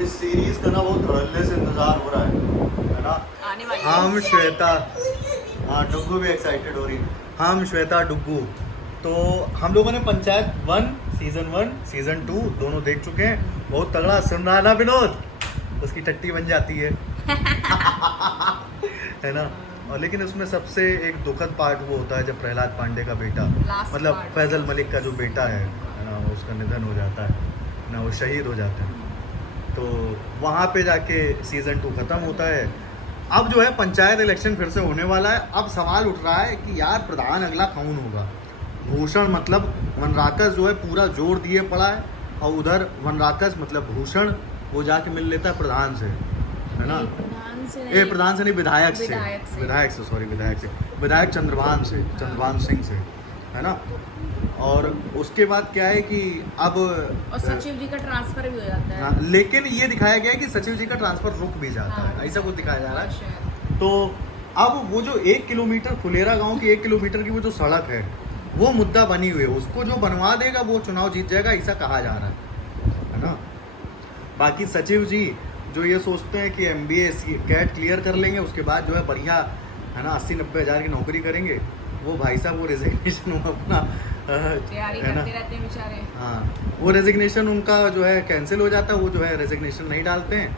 इस सीरीज का ना बहुत धड़ल्ले से इंतजार हो रहा है ना। आने वाली हम श्वेता, हाँ डुग्गू भी एक्साइटेड हो रही। हम श्वेता डुग्गू, तो हम लोगों ने पंचायत 1 सीजन 1 सीजन 2 दोनों देख चुके हैं। बहुत तगड़ा सुन रहा ना विनोद, उसकी टट्टी बन जाती है है ना। और लेकिन उसमें सबसे एक दुखद पार्ट वो होता है जब प्रहलाद पांडे का बेटा, मतलब फैजल मलिक का जो बेटा है ना, उसका निधन हो जाता है ना, वो शहीद हो जाते हैं। तो वहाँ पे जाके सीजन 2 ख़त्म होता है। अब जो है पंचायत इलेक्शन फिर से होने वाला है। अब सवाल उठ रहा है कि यार प्रधान अगला कौन होगा। भूषण मतलब वनराकस जो है पूरा जोर दिए पड़ा है, और उधर वनराकस मतलब भूषण वो जाके मिल लेता है प्रधान से, है ना। प्रधान से नहीं, विधायक से सॉरी, विधायक चंद्रभान सिंह से, है ना। और उसके बाद क्या है कि अब और सचिव जी का ट्रांसफर भी हो जाता है। हाँ, लेकिन ये दिखाया गया है कि सचिव जी का ट्रांसफर रुक भी जाता है, ऐसा कुछ दिखाया जा रहा है। तो अब वो जो 1 किलोमीटर फुलेरा गांव की 1 किलोमीटर की वो जो सड़क है वो मुद्दा बनी हुई है, उसको जो बनवा देगा वो चुनाव जीत जाएगा, ऐसा कहा जा रहा है ना। बाकी सचिव जी जो ये सोचते हैं कि MBA कैट क्लियर कर लेंगे, उसके बाद जो है बढ़िया, है ना, 80-90 हज़ार की नौकरी करेंगे, वो भाई साहब वो रेजिग्नेशन अपना तैयारी करते रहते हैं बेचारे। हाँ, वो रेजिग्नेशन उनका जो है कैंसिल हो जाता है, वो जो है रेजिग्नेशन नहीं डालते हैं।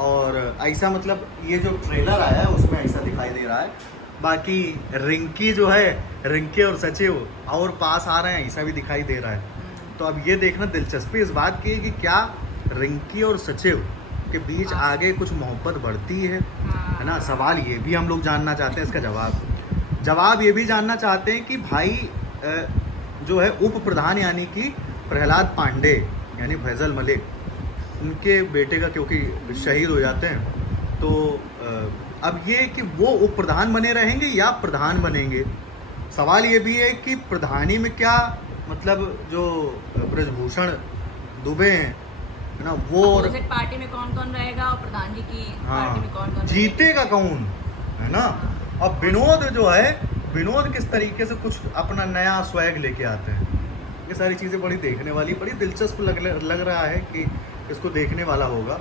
और ऐसा मतलब ये जो ट्रेलर आया है उसमें ऐसा दिखाई दे रहा है। बाकी रिंकी जो है, रिंकी और सचिव और पास आ रहे हैं ऐसा भी दिखाई दे रहा है। तो अब ये देखना दिलचस्पी इस बात की है कि क्या रिंकी और सचिव के बीच आगे कुछ मोहब्बत बढ़ती है ना। सवाल ये भी हम लोग जानना चाहते हैं, इसका जवाब ये भी जानना चाहते हैं कि भाई जो है उप प्रधान यानी कि प्रहलाद पांडे यानी फैजल मलिक, उनके बेटे का क्योंकि शहीद हो जाते हैं, तो अब ये कि वो उप प्रधान बने रहेंगे या प्रधान बनेंगे। सवाल ये भी है कि प्रधानी में क्या मतलब जो ब्रजभूषण दुबे हैं, है ना, वो और पार्टी में कौन कौन रहेगा और प्रधान जी की पार्टी में कौन कौन जीतेगा कौन, है ना। अब विनोद जो है, विनोद किस तरीके से कुछ अपना नया स्वैग लेके आते हैं, ये सारी चीज़ें बड़ी देखने वाली, बड़ी दिलचस्प लग रहा है कि इसको देखने वाला होगा।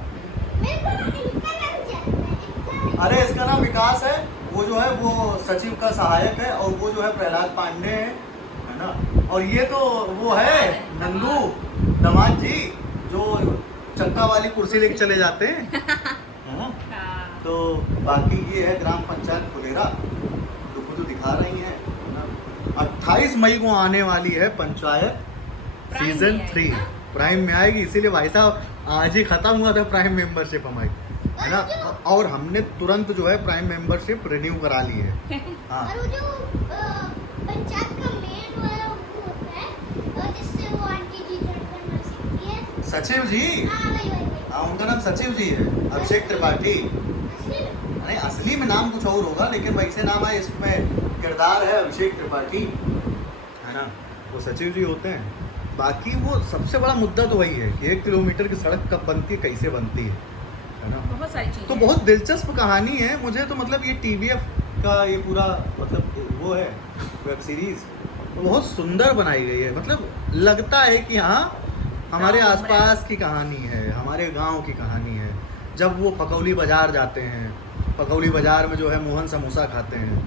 अरे इसका नाम विकास है, वो जो है वो सचिव का सहायक है, और वो जो है प्रहलाद पांडे है ना। और ये तो वो है नंदू दामाद जी जो चक्का वाली कुर्सी लेके चले जाते हैं, है ना। तो बाकी ये है ग्राम पंचायत फुलेरा तो दिखा रही है। 28 मई को आने वाली है पंचायत सीजन 3, प्राइम में आएगी। इसीलिए भाई साहब आज ही खत्म हुआ था प्राइम मेंबरशिप हमारी, है ना। और हमने तुरंत जो है प्राइम मेंबरशिप रिन्यू करा ली है। हाँ। और वो जो पंचायत का मेन वाला वो होता है जिससे वो आंटी जी करना सीखती है, सचिव जी। हाँ, उनका नाम सचिव जी है, अभिषेक त्रिपाठी। नहीं, असली में नाम कुछ और होगा, लेकिन वैसे नाम है, इसमें किरदार है अभिषेक त्रिपाठी, है ना, वो सचिव जी होते हैं। बाकी वो सबसे बड़ा मुद्दा तो वही है कि 1 किलोमीटर की सड़क कब बनती है, कैसे बनती है ना। बहुत सारी चीजें, तो बहुत दिलचस्प कहानी है। मुझे तो मतलब ये TVF का ये पूरा मतलब वो है वेब सीरीज, तो बहुत सुंदर बनाई गई है। मतलब लगता है कि हाँ हमारे आसपास की कहानी है, हमारे गाँव की कहानी है। जब वो पकौली बाजार जाते हैं, पकौली बाजार में जो है मोहन समोसा खाते हैं,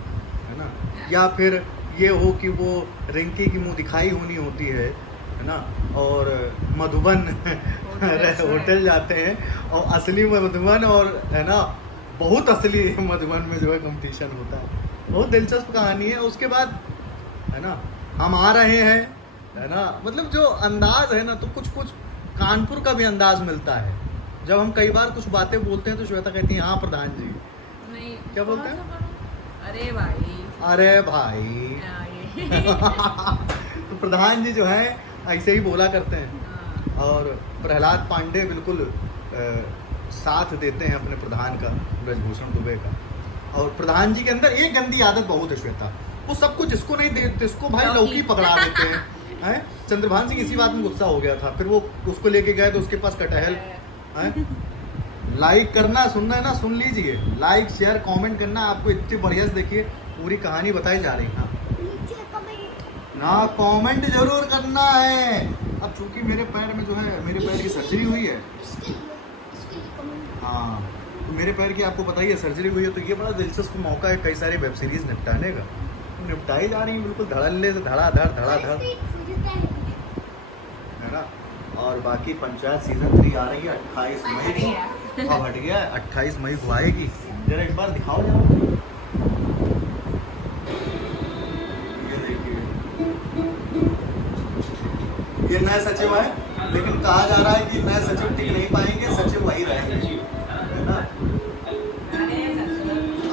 है ना। या फिर ये हो कि वो रिंकी की मुंह दिखाई होनी होती है ना, और मधुबन होटल जाते हैं, और असली मधुबन और, है ना, बहुत असली मधुबन में जो है कंपटीशन होता है। बहुत दिलचस्प कहानी है। उसके बाद, है ना, हम आ रहे हैं, है ना, मतलब जो अंदाज है ना, तो कुछ कुछ कानपुर का भी अंदाज मिलता है। जब हम कई बार कुछ बातें बोलते हैं तो श्वेता कहती है हाँ प्रधान जी, नहीं क्या बोलते हैं, अरे भाई, अरे भाई तो प्रधान जी जो है ऐसे ही बोला करते हैं। और प्रहलाद पांडे बिल्कुल साथ देते हैं अपने प्रधान का, ब्रजभूषण दुबे का। और प्रधान जी के अंदर एक गंदी आदत बहुत है श्वेता, वो सब कुछ जिसको नहीं देते उसको भाई लौकी पकड़ा देते हैं। चंद्रभान सिंह इसी बात में गुस्सा हो गया था, फिर वो उसको लेके गए तो उसके पास कटहल है। लाइक करना, सुनना है ना, सुन लीजिए, लाइक शेयर कमेंट करना। आपको इतनी बढ़िया से देखिए पूरी कहानी बताई जा रही है ना, कमेंट जरूर करना है। अब चूंकि मेरे पैर में जो है, मेरे पैर की सर्जरी हुई है, हाँ, तो मेरे पैर की आपको पता ही है सर्जरी हुई है, तो ये बड़ा दिलचस्प मौका है कई सारी वेब सीरीज निपटाने का। निपटाई जा रही है बिल्कुल धड़ल्ले से, धड़ाधड़ है ना। और बाकी पंचायत सीजन 3 आ रही है 28 मई को। अब हट गया 28 मई को आएगी। जरा एक बार दिखाओ जरा। ये देखिए, ये नए सचिव है, लेकिन कहा जा रहा है कि नए सचिव टिक नहीं पाएंगे, सचिव वही रहेंगे, है ना।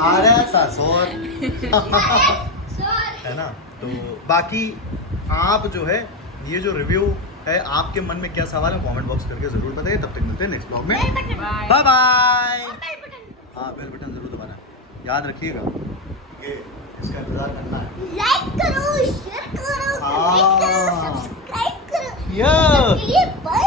आ रहे हैं ससुर है ना। तो बाकी आप जो है ये जो रिव्यू है, आपके मन में क्या सवाल है कमेंट बॉक्स करके जरूर बताइए। तब तक मिलते हैं नेक्स्ट ब्लॉग में। Bye bye. हाँ, बेल बटन जरूर दबाना, याद रखिएगा, ये इसका इंतजार करना है। लाइक करो, शेयर करो, कमेंट करो, सब्सक्राइब करो, Yeah. ये बल